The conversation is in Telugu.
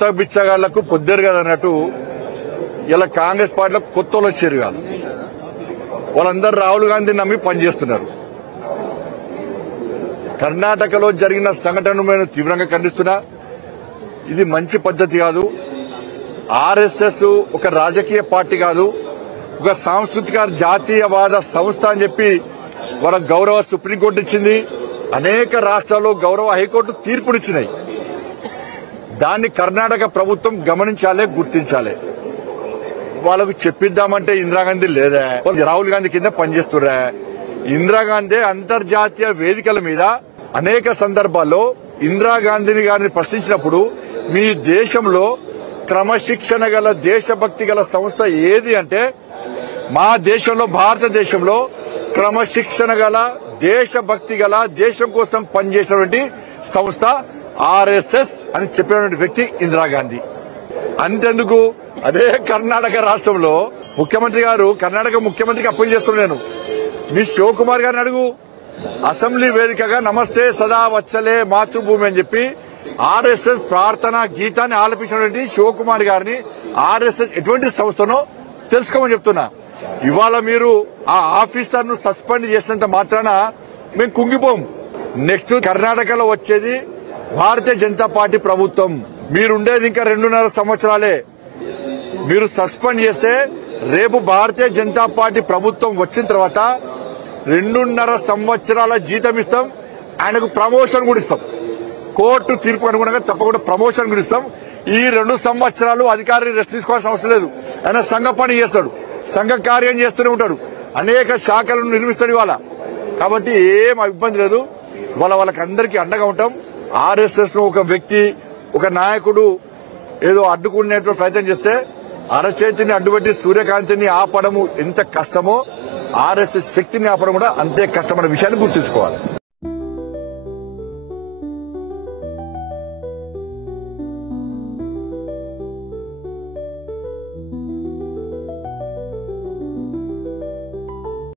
కొత్త బిచ్చగాళ్లకు పొద్దురు కదా అన్నట్టు ఇలా కాంగ్రెస్ పార్టీలో కొత్త వాళ్ళు వచ్చారు కాదు. వాళ్ళందరూ రాహుల్ గాంధీ నమ్మి పనిచేస్తున్నారు. కర్ణాటకలో జరిగిన సంఘటనను నేను తీవ్రంగా ఖండిస్తున్నా. ఇది మంచి పద్ధతి కాదు. ఆర్ఎస్ఎస్ ఒక రాజకీయ పార్టీ కాదు, ఒక సాంస్కృతిక జాతీయవాద సంస్థ అని చెప్పి వాళ్ళ గౌరవ సుప్రీంకోర్టు ఇచ్చింది. అనేక రాష్ట్రాల్లో గౌరవ హైకోర్టు తీర్పునిచ్చినాయి. దాన్ని కర్ణాటక ప్రభుత్వం గమనించాలి, గుర్తించాలి. వాళ్ళకు చెప్పిద్దామంటే ఇందిరాగాంధీ లేదా, రాహుల్ గాంధీ కింద పనిచేస్తున్నా. ఇందిరాగాంధీ అంతర్జాతీయ వేదికల మీద అనేక సందర్భాల్లో ఇందిరాగాంధీని గారిని ప్రశ్నించినప్పుడు మీ దేశంలో క్రమశిక్షణ గల దేశభక్తి గల సంస్థ ఏది అంటే మా దేశంలో, భారతదేశంలో క్రమశిక్షణ గల దేశభక్తి గల దేశం కోసం పనిచేసినటువంటి సంస్థ ఆర్ఎస్ఎస్ అని చెప్పినటువంటి వ్యక్తి ఇందిరాగాంధీ. అంతెందుకు, అదే కర్ణాటక రాష్ట్రంలో ముఖ్యమంత్రి గారు కర్ణాటక ముఖ్యమంత్రికి అప్పీల్ చేస్తున్నాను. మీ శివకుమార్ గారిని అడుగు. అసెంబ్లీ వేదికగా నమస్తే సదా వచ్చలే మాతృభూమి అని చెప్పి ఆర్ఎస్ఎస్ ప్రార్థన గీతాన్ని ఆలపించినటువంటి శివకుమార్ గారిని ఆర్ఎస్ఎస్ ఎటువంటి సంస్థనో తెలుసుకోమని చెప్తున్నా. ఇవాళ మీరు ఆ ఆఫీసర్ ను సస్పెండ్ చేసినంత మాత్రాన మేము కుంగిపోం. నెక్స్ట్ కర్ణాటకలో వచ్చేది భారతీయ జనతా పార్టీ ప్రభుత్వం. మీరుండేది ఇంకా 2.5 సంవత్సరాలే. మీరు సస్పెండ్ చేస్తే రేపు భారతీయ జనతా పార్టీ ప్రభుత్వం వచ్చిన తర్వాత 2.5 సంవత్సరాల జీతం ఇస్తాం, ఆయనకు ప్రమోషన్ కూడా ఇస్తాం. కోర్టు తీర్పు అనుగుణంగా తప్పకుండా ప్రమోషన్ కూడా ఇస్తాం. ఈ 2 సంవత్సరాలు అధికారిని రెస్ట్ తీసుకోవాల్సిన అవసరం లేదు. ఆయన సంఘ పని చేస్తాడు, సంఘ కార్యం చేస్తూనే ఉంటాడు, అనేక శాఖలను నిర్మిస్తాడు ఇవాళ. కాబట్టి ఏం ఇబ్బంది లేదు. వాళ్ళకందరికీ అండగా ఉంటాం. ఆర్ఎస్ఎస్ ను ఒక వ్యక్తి, ఒక నాయకుడు ఏదో అడ్డుకునేటువంటి ప్రయత్నం చేస్తే అరచేతిని అడ్డుపెట్టి సూర్యకాంతిని ఆపడము ఎంత కష్టమో ఆర్ఎస్ఎస్ శక్తిని ఆపడం కూడా అంతే కష్టమైన విషయాన్ని గుర్తుంచుకోవాలి.